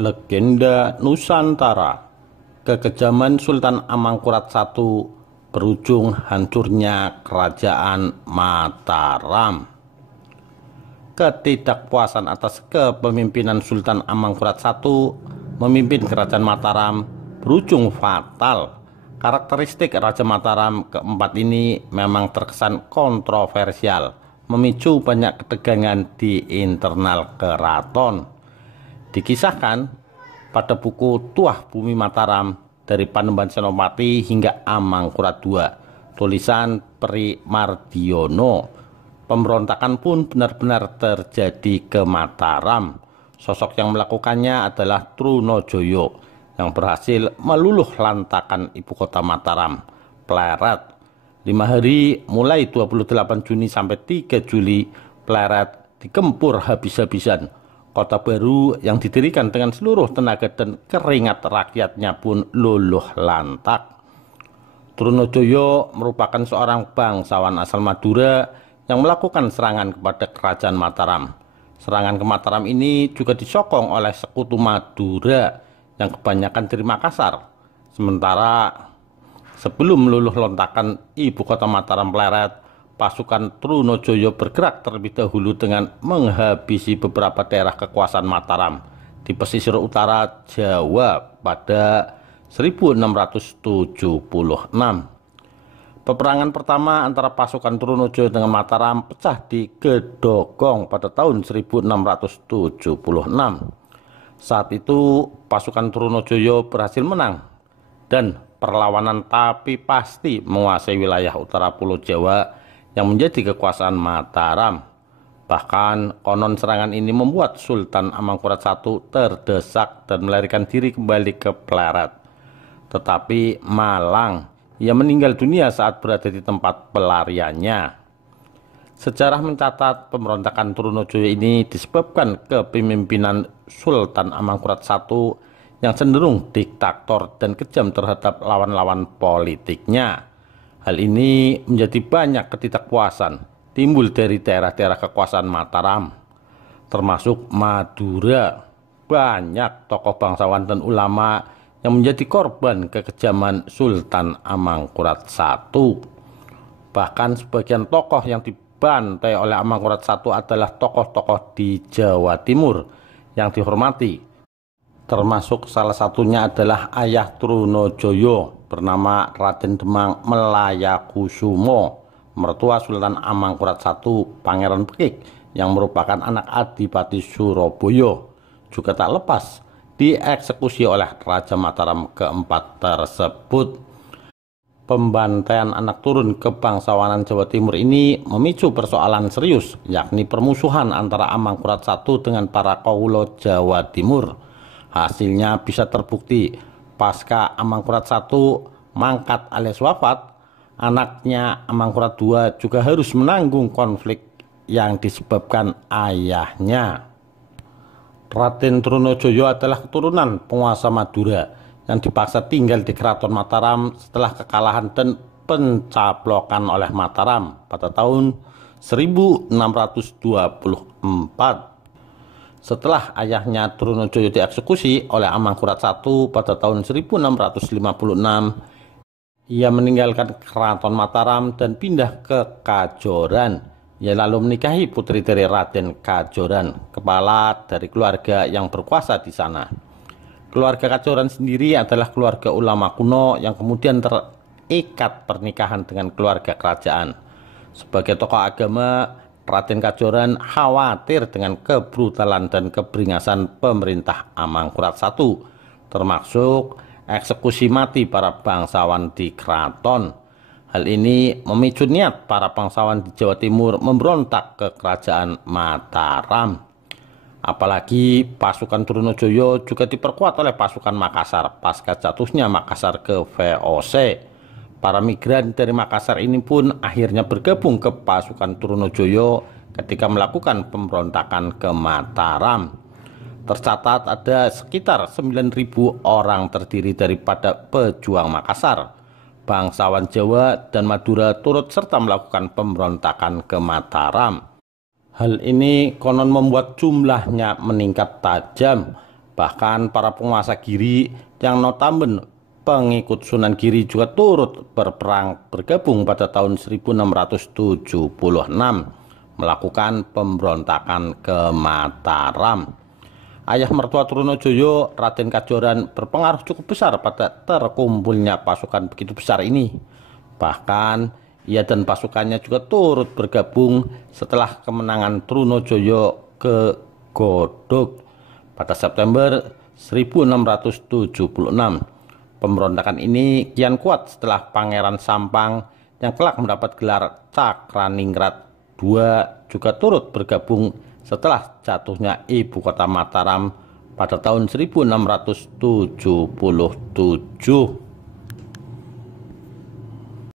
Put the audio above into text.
Legenda Nusantara. Kekejaman Sultan Amangkurat I berujung hancurnya Kerajaan Mataram. Ketidakpuasan atas kepemimpinan Sultan Amangkurat I memimpin Kerajaan Mataram berujung fatal. Karakteristik Raja Mataram keempat ini memang terkesan kontroversial, memicu banyak ketegangan di internal keraton. Dikisahkan pada buku Tuah Bumi Mataram dari Panembahan Senopati hingga Amangkurat II, tulisan Pri Mardiono, pemberontakan pun benar-benar terjadi ke Mataram. Sosok yang melakukannya adalah Trunojoyo yang berhasil meluluh lantakan ibu kota Mataram, Pleret. 5 hari mulai 28 Juni sampai 3 Juli, Pleret digempur habis-habisan. Kota baru yang didirikan dengan seluruh tenaga dan keringat rakyatnya pun luluh lantak. Trunojoyo merupakan seorang bangsawan asal Madura yang melakukan serangan kepada Kerajaan Mataram. Serangan ke Mataram ini juga disokong oleh sekutu Madura yang kebanyakan dari Makassar. Sementara sebelum meluluh lantakan ibu kota Mataram Pleret, pasukan Trunojoyo bergerak terlebih dahulu dengan menghabisi beberapa daerah kekuasaan Mataram di pesisir utara Jawa pada 1676. Peperangan pertama antara pasukan Trunojoyo dengan Mataram pecah di Gedogong pada tahun 1676. Saat itu pasukan Trunojoyo berhasil menang dan perlawanan tapi pasti menguasai wilayah utara Pulau Jawa yang menjadi kekuasaan Mataram. Bahkan konon serangan ini membuat Sultan Amangkurat I terdesak dan melarikan diri kembali ke Pleret. Tetapi malang, ia meninggal dunia saat berada di tempat pelariannya. Sejarah mencatat pemberontakan Trunojoyo ini disebabkan kepemimpinan Sultan Amangkurat I yang cenderung diktator dan kejam terhadap lawan-lawan politiknya. Hal ini menjadi banyak ketidakpuasan timbul dari daerah-daerah kekuasaan Mataram, termasuk Madura. Banyak tokoh bangsawan dan ulama yang menjadi korban kekejaman Sultan Amangkurat I. Bahkan sebagian tokoh yang dibantai oleh Amangkurat I adalah tokoh-tokoh di Jawa Timur yang dihormati. Termasuk salah satunya adalah ayah Trunojoyo bernama Raden Demang Melayakusumo, mertua Sultan Amangkurat I, Pangeran Bekik, yang merupakan anak Adipati Surabaya, juga tak lepas dieksekusi oleh Raja Mataram keempat tersebut. Pembantaian anak turun kebangsawanan Jawa Timur ini memicu persoalan serius, yakni permusuhan antara Amangkurat I dengan para kaulo Jawa Timur. Hasilnya bisa terbukti pasca Amangkurat I mangkat alias wafat, anaknya Amangkurat II juga harus menanggung konflik yang disebabkan ayahnya. Raden Trunojoyo adalah keturunan penguasa Madura yang dipaksa tinggal di Keraton Mataram setelah kekalahan dan pencaplokan oleh Mataram pada tahun 1624. Setelah ayahnya Trunojoyo dieksekusi oleh Amangkurat I pada tahun 1656, ia meninggalkan Keraton Mataram dan pindah ke Kajoran. Ia lalu menikahi putri dari Raden Kajoran, kepala dari keluarga yang berkuasa di sana. Keluarga Kajoran sendiri adalah keluarga ulama kuno yang kemudian terikat pernikahan dengan keluarga kerajaan. Sebagai tokoh agama, Raden Kajoran khawatir dengan kebrutalan dan keberingasan pemerintah Amangkurat I, termasuk eksekusi mati para bangsawan di keraton. Hal ini memicu niat para bangsawan di Jawa Timur memberontak ke Kerajaan Mataram. Apalagi pasukan Trunojoyo juga diperkuat oleh pasukan Makassar pasca jatuhnya Makassar ke VOC. Para migran dari Makassar ini pun akhirnya bergabung ke pasukan Trunojoyo ketika melakukan pemberontakan ke Mataram. Tercatat ada sekitar 9.000 orang terdiri daripada pejuang Makassar, bangsawan Jawa dan Madura turut serta melakukan pemberontakan ke Mataram. Hal ini konon membuat jumlahnya meningkat tajam. Bahkan para penguasa Giri yang notabene pengikut Sunan Giri juga turut bergabung pada tahun 1676 melakukan pemberontakan ke Mataram. Ayah mertua Trunojoyo, Raden Kajoran, berpengaruh cukup besar pada terkumpulnya pasukan begitu besar ini. Bahkan ia dan pasukannya juga turut bergabung setelah kemenangan Trunojoyo ke Godog pada September 1676. Pemberontakan ini kian kuat setelah Pangeran Sampang yang kelak mendapat gelar Cakraningrat II juga turut bergabung setelah jatuhnya ibu kota Mataram pada tahun 1677.